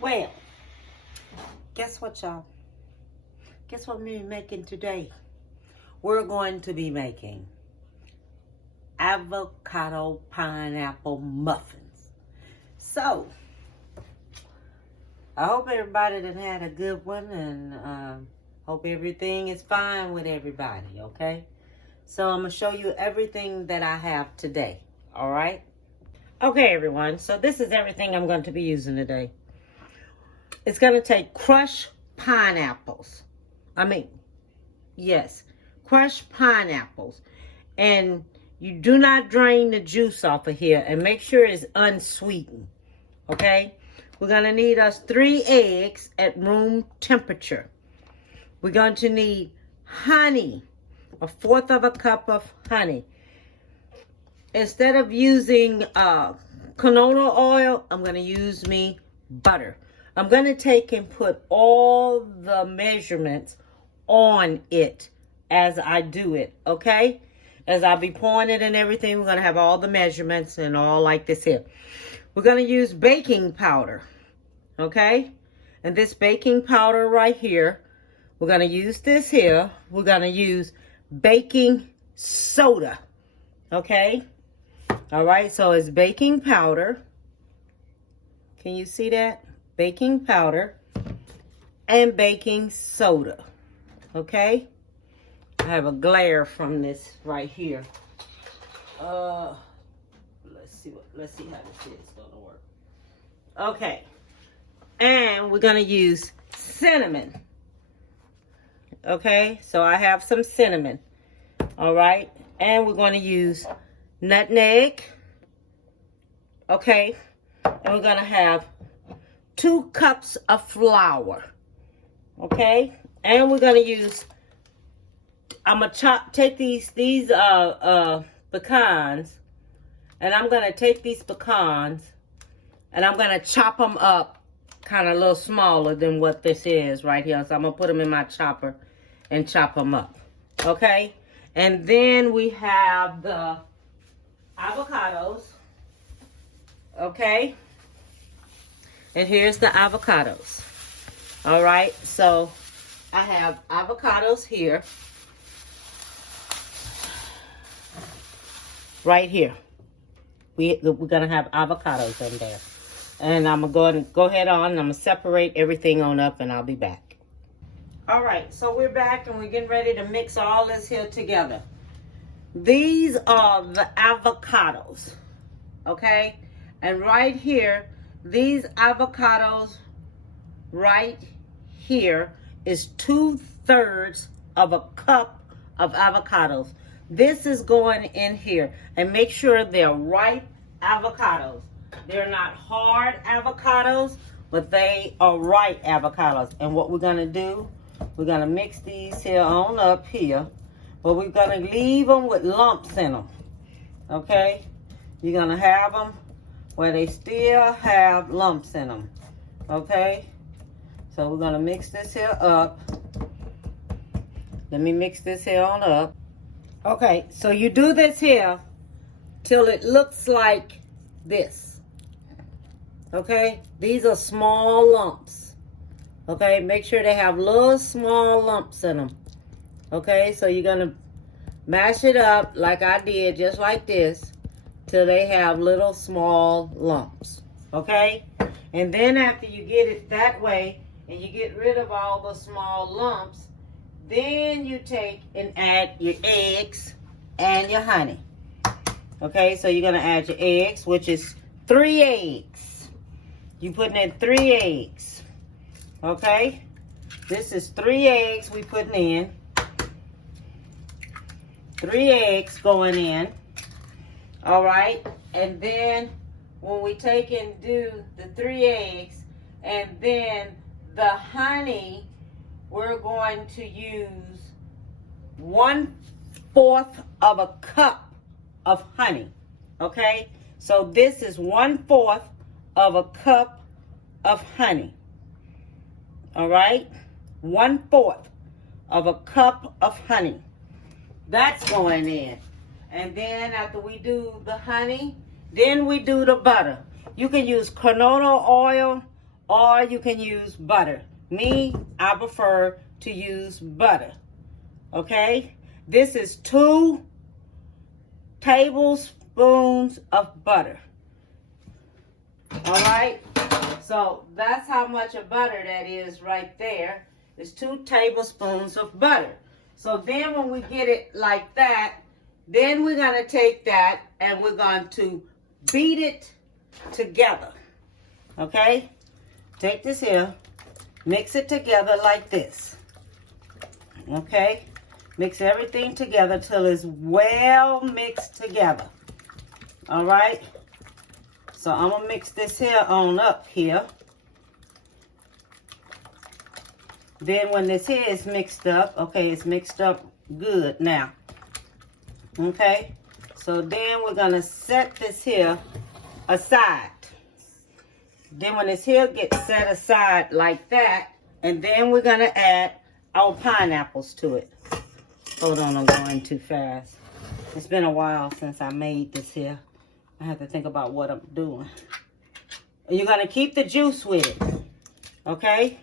Well, guess what, y'all? Guess what we're making today? We're going to be making avocado pineapple muffins. So, I hope everybody done had a good one, and hope everything is fine with everybody, okay? So, I'm going to show you everything that I have today, all right? Okay, everyone, so this is everything I'm going to be using today. It's going to take crushed pineapples. Crushed pineapples. And you do not drain the juice off of here, and make sure it's unsweetened, okay? We're going to need us 3 eggs at room temperature. We're going to need honey, 1/4 of a cup of honey. Instead of using canola oil, I'm going to use me butter. I'm going to take and put all the measurements on it as I do it, okay? As I'll be pouring it and everything, we're going to have all the measurements and all like this here. We're going to use baking powder, okay? And this baking powder right here, we're going to use this here. We're going to use baking soda, okay? All right, so it's baking powder. Can you see that? Baking powder and baking soda, okay? I have a glare from this right here. Let's see how this is gonna work. Okay, and we're gonna use cinnamon. Okay, so I have some cinnamon. All right, and we're gonna use nutmeg. Okay, and we're gonna have 2 cups of flour. Okay, and we're gonna use. I'm gonna take these pecans, and I'm gonna take these pecans, and I'm gonna chop them up, kind of a little smaller than what this is right here. So I'm gonna put them in my chopper and chop them up. Okay, and then we have the avocados. Okay, and here's the avocados. All right, so I have avocados here. Right here. We're going to have avocados in there. And I'm going to go ahead on and I'm going to separate everything on up, and I'll be back. All right, so we're back and we're getting ready to mix all this here together. These are the avocados, okay? And right here, these avocados right here is 2/3 of a cup of avocados. This is going in here, and make sure they're ripe avocados. They're not hard avocados, but they are ripe avocados. And what we're gonna do, we're gonna mix these here on up here, but we're gonna leave them with lumps in them, okay? You're gonna have them where they still have lumps in them, okay? So we're gonna mix this here up. Let me mix this here on up. Okay, so you do this here till it looks like this. Okay, these are small lumps. Okay, make sure they have little small lumps in them. Okay, so you're gonna mash it up like I did, just like this, till they have little small lumps. Okay, and then after you get it that way and you get rid of all the small lumps, then you take and add your eggs and your honey. Okay, so you're going to add your eggs, which is 3 eggs. You're putting in 3 eggs. Okay, this is 3 eggs we putting in. 3 eggs going in. All right, and then when we take and do the 3 eggs and then the honey, we're going to use 1/4 of a cup of honey. Okay, so this is 1/4 of a cup of honey. All right, 1/4 of a cup of honey. That's going in. And then after we do the honey, then we do the butter. You can use canola oil or you can use butter. Me, I prefer to use butter. Okay? This is 2 tablespoons of butter. All right? So that's how much of butter that is right there. It's 2 tablespoons of butter. So then when we get it like that, then we're going to take that and we're going to beat it together. Okay? Take this here, mix it together like this. Okay? Mix everything together till it's well mixed together. All right? So I'm going to mix this here on up here. Then when this here is mixed up, okay, it's mixed up good now. Okay? So then we're going to set this here aside. Then when this here gets set aside like that, and then we're going to add our pineapples to it. Hold on, I'm going too fast. It's been a while since I made this here. I have to think about what I'm doing. And you're going to keep the juice with it. Okay?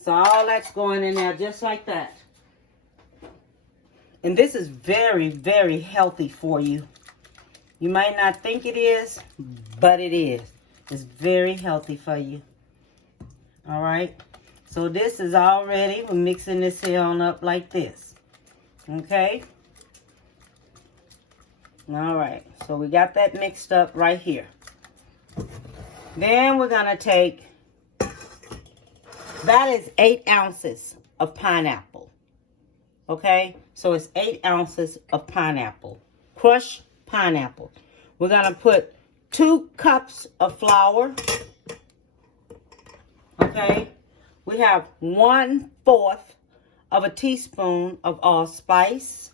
So all that's going in there just like that. And this is very, very healthy for you. You might not think it is, but it is. It's very healthy for you. All right? So this is already, we're mixing this here on up like this. Okay? All right. So we got that mixed up right here. Then we're going to take, that is 8 ounces of pineapple. Okay? So it's 8 ounces of pineapple. Crushed pineapple. We're going to put 2 cups of flour. Okay? We have 1/4 of a teaspoon of allspice.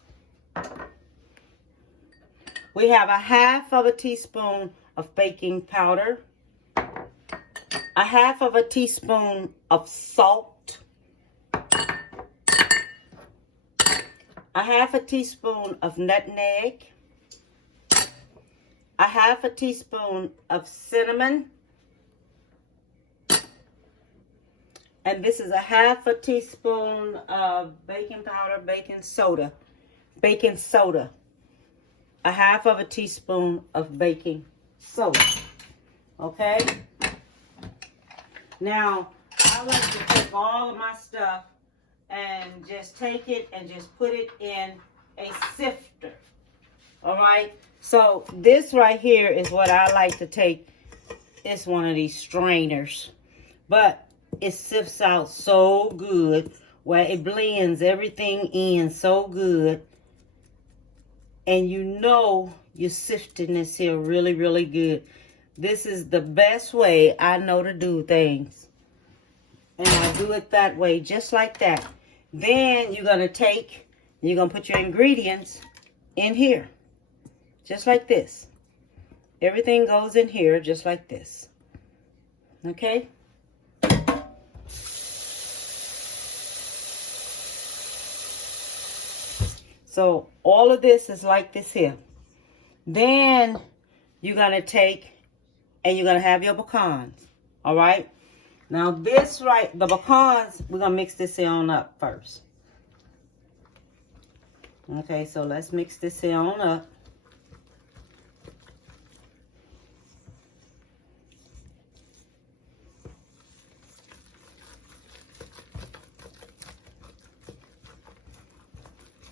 We have 1/2 of a teaspoon of baking powder. 1/2 of a teaspoon of salt. 1/2 a teaspoon of nutmeg. 1/2 a teaspoon of cinnamon. And this is 1/2 a teaspoon of baking powder, baking soda. 1/2 of a teaspoon of baking soda. Okay? Now, I like to take all of my stuff and just take it and just put it in a sifter. All right? So, this right here is what I like to take. It's one of these strainers. But it sifts out so good where it blends everything in so good. And you know you're sifting this here really, really good. This is the best way I know to do things. And I do it that way, just like that. Then you're going to take, you're going to put your ingredients in here. Just like this. Everything goes in here just like this. Okay? So all of this is like this here. Then you're going to take and you're going to have your pecans. All right. Now this right, the pecans, we're going to mix this here on up first. Okay. So let's mix this here on up.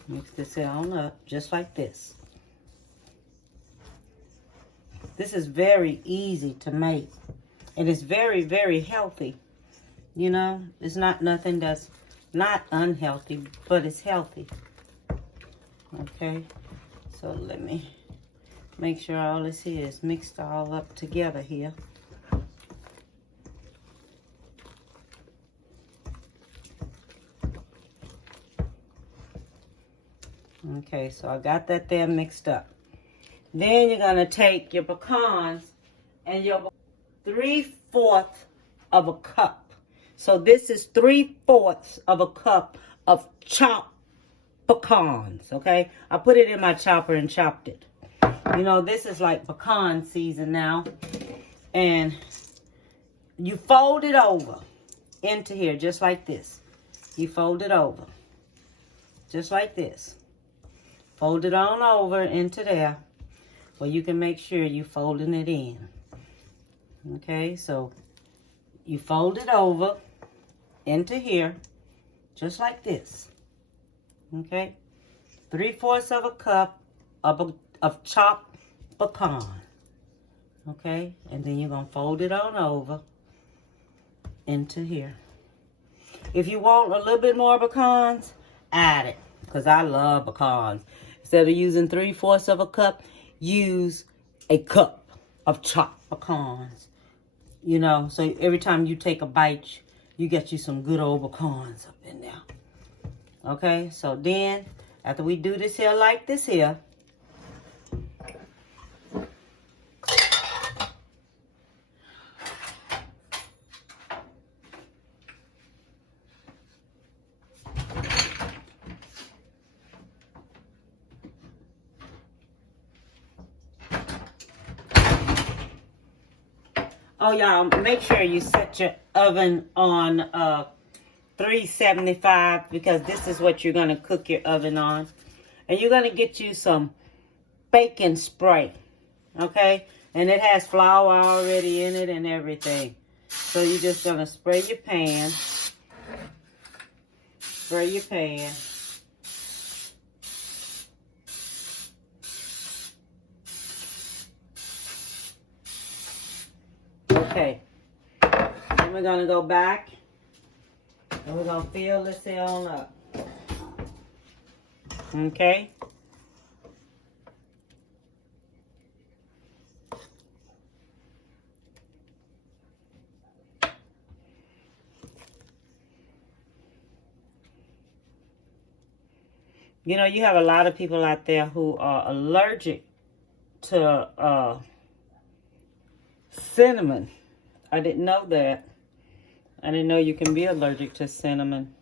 Mix this here on up just like this. This is very easy to make. And it's very, very healthy. You know, it's not nothing that's not unhealthy, but it's healthy. Okay. So let me make sure all this here is mixed all up together here. Okay, so I got that there mixed up. Then you're going to take your pecans and your 3/4 of a cup. So this is 3/4 of a cup of chopped pecans, okay? I put it in my chopper and chopped it. You know, this is like pecan season now. And you fold it over into here, just like this. You fold it over, just like this. Fold it on over into there, where you can make sure you folding it in. Okay, so you fold it over into here, just like this. Okay, 3/4 of a cup of chopped pecan. Okay, and then you're gonna fold it on over into here. If you want a little bit more pecans, add it, because I love pecans. Instead of using 3/4 of a cup, use a cup of chopped pecans. You know, so every time you take a bite, you get you some good old pecans up in there. Okay, so then, after we do this here like this here, oh, y'all, make sure you set your oven on 375, because this is what you're going to cook your oven on. And you're going to get you some baking spray, okay? And it has flour already in it and everything. So you're just going to spray your pan. Spray your pan. Okay. Then we're going to go back. And we're going to fill this here on up. Okay. You know, you have a lot of people out there who are allergic to cinnamon. I didn't know that. I didn't know you can be allergic to cinnamon.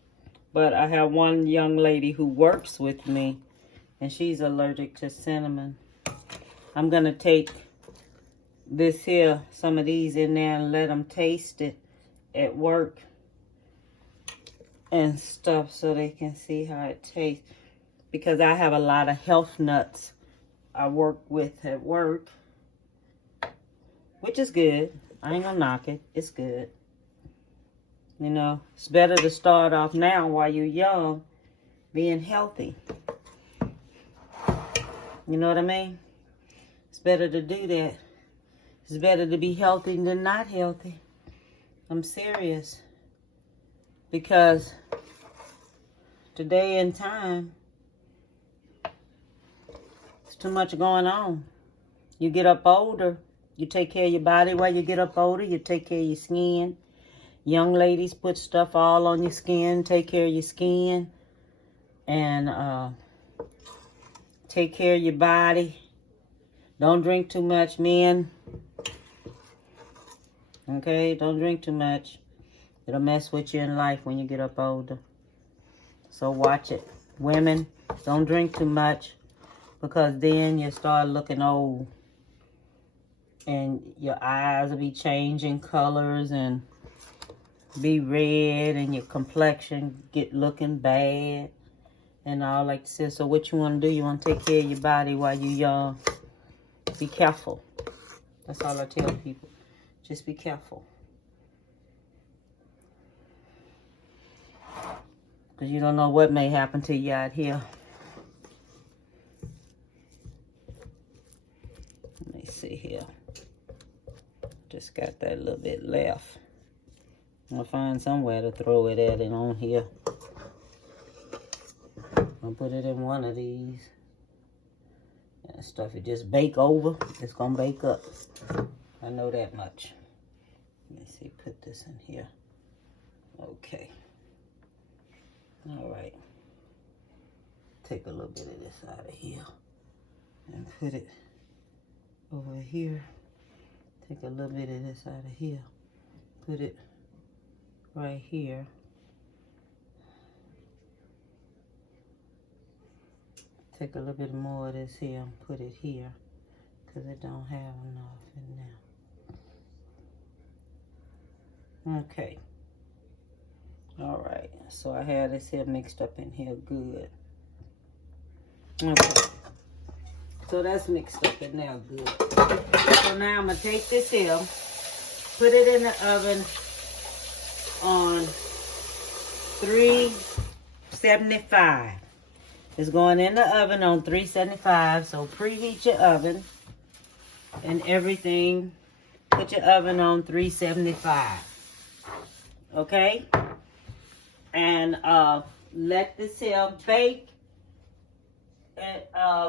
But I have one young lady who works with me, and she's allergic to cinnamon. I'm going to take this here, some of these in there, and let them taste it at work and stuff so they can see how it tastes. Because I have a lot of health nuts I work with at work, which is good. I ain't gonna knock it. It's good. You know, it's better to start off now while you're young, being healthy. You know what I mean? It's better to do that. It's better to be healthy than not healthy. I'm serious. Because today in time, it's too much going on. You get up older, you take care of your body while you get up older, you take care of your skin. Young ladies put stuff all on your skin, take care of your skin. And take care of your body. Don't drink too much, men. Okay, don't drink too much. It'll mess with you in life when you get up older. So watch it. Women, don't drink too much, because then you start looking old. And your eyes will be changing colors and be red, and your complexion get looking bad and all like this. So what you want to do, you want to take care of your body while you're young. Be careful. That's all I tell people. Just be careful. Because you don't know what may happen to you out here. Let me see here. Just got that little bit left. I'll find somewhere to throw it at and on here. I'll put it in one of these. And stuff it just bake over. It's going to bake up. I know that much. Let me see. Put this in here. Okay. All right. Take a little bit of this out of here. And put it over here. Take a little bit of this out of here. Put it right here. Take a little bit more of this here and put it here, because it don't have enough in there. Okay. All right. So I have this here mixed up in here good. Okay. So that's mixed up in there good. So now I'm going to take this here, put it in the oven on 375. It's going in the oven on 375. So preheat your oven and everything. Put your oven on 375. Okay? And let this here bake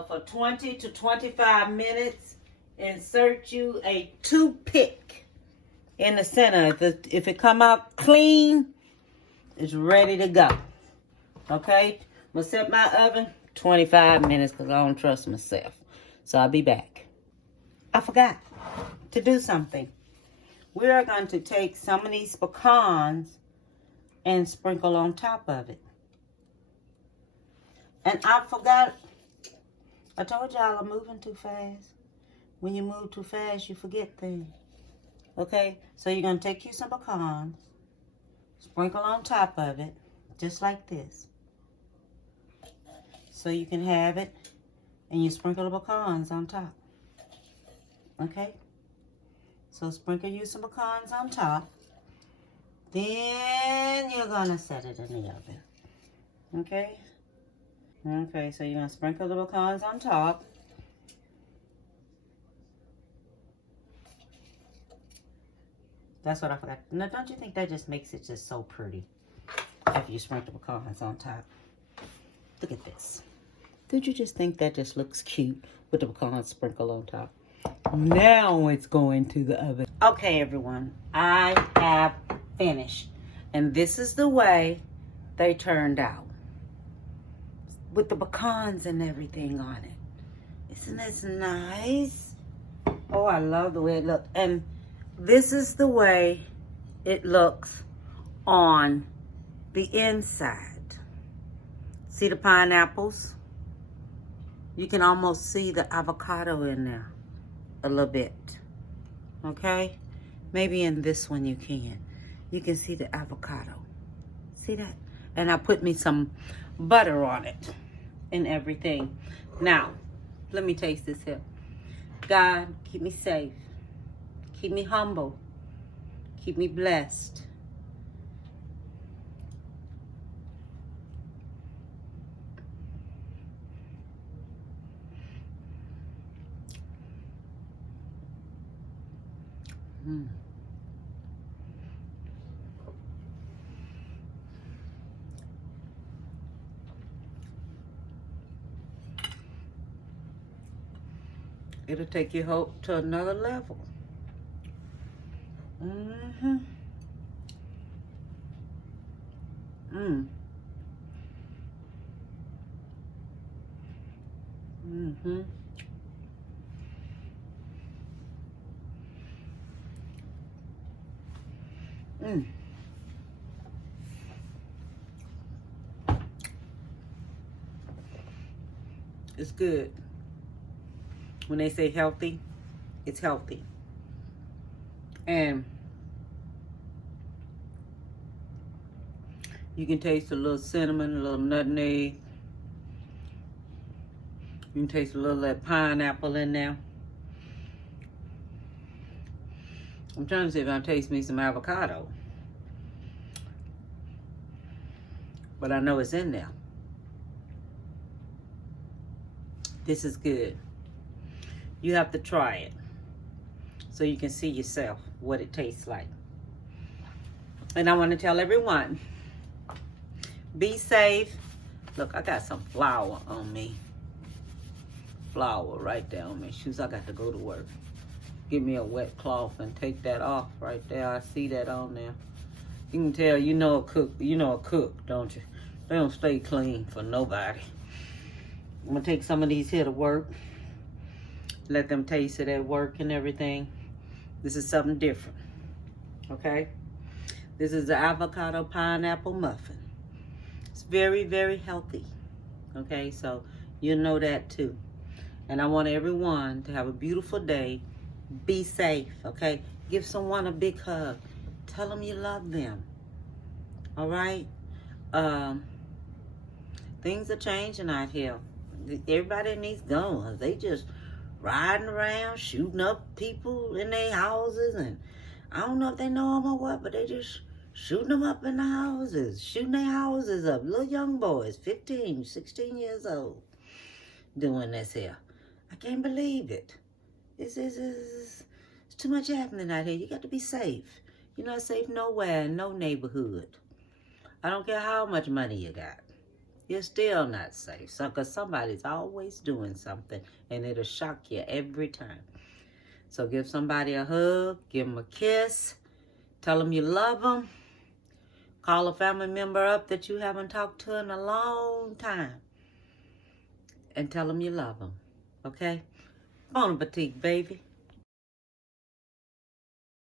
for 20 to 25 minutes. Insert you a toothpick in the center. If it come out clean, it's ready to go. Okay? I'm going to set my oven 25 minutes because I don't trust myself. So I'll be back. I forgot to do something. We are going to take some of these pecans and sprinkle on top of it. And I forgot. I told y'all I'm moving too fast. When you move too fast, you forget things. Okay? So you're going to take you some pecans, sprinkle on top of it, just like this. So you can have it, and you sprinkle the pecans on top. Okay? So sprinkle you some pecans on top. Then you're going to set it in the oven. Okay? Okay, so you're going to sprinkle the pecans on top. That's what I forgot. Now, don't you think that just makes it just so pretty after you sprinkle the pecans on top? Look at this. Did you just think that just looks cute with the pecan sprinkle on top? Now it's going to the oven. Okay, everyone. I have finished. And this is the way they turned out. With the pecans and everything on it. Isn't this nice? Oh, I love the way it looks. And this is the way it looks on the inside. See the pineapples? You can almost see the avocado in there a little bit. Okay? Maybe in this one you can. You can see the avocado. See that? And I put me some butter on it and everything. Now, let me taste this here. God, keep me safe. Keep me humble. Keep me blessed. It'll take your hope to another level. Mm-hmm. Mm-hmm. It's good. When they say healthy, it's healthy. And you can taste a little cinnamon, a little nutmeg. You can taste a little of that pineapple in there. I'm trying to see if I taste me some avocado. But I know it's in there. This is good. You have to try it so you can see yourself what it tastes like. And I want to tell everyone, be safe. Look, I got some flour on me. Flour right there on my shoes. I got to go to work. Give me a wet cloth and take that off right there. I see that on there. You can tell you know a cook. You know a cook, don't you? They don't stay clean for nobody. I'm going to take some of these here to work. Let them taste it at work and everything. This is something different. Okay? This is the avocado pineapple muffin. It's very, very healthy. Okay? So you know that too. And I want everyone to have a beautiful day. Be safe. Okay? Give someone a big hug. Tell them you love them. All right? Things are changing out here. Everybody needs guns. They just riding around, shooting up people in their houses, and I don't know if they know them or what, but they just shooting them up in the houses, shooting their houses up. Little young boys, 15, 16 years old, doing this here. I can't believe it. It's too much happening out here. You got to be safe. You're not safe nowhere in no neighborhood. I don't care how much money you got. You're still not safe. So, because somebody's always doing something, and it'll shock you every time. So give somebody a hug, give them a kiss, tell them you love them, call a family member up that you haven't talked to in a long time, and tell them you love them, okay? Bon appetit, baby.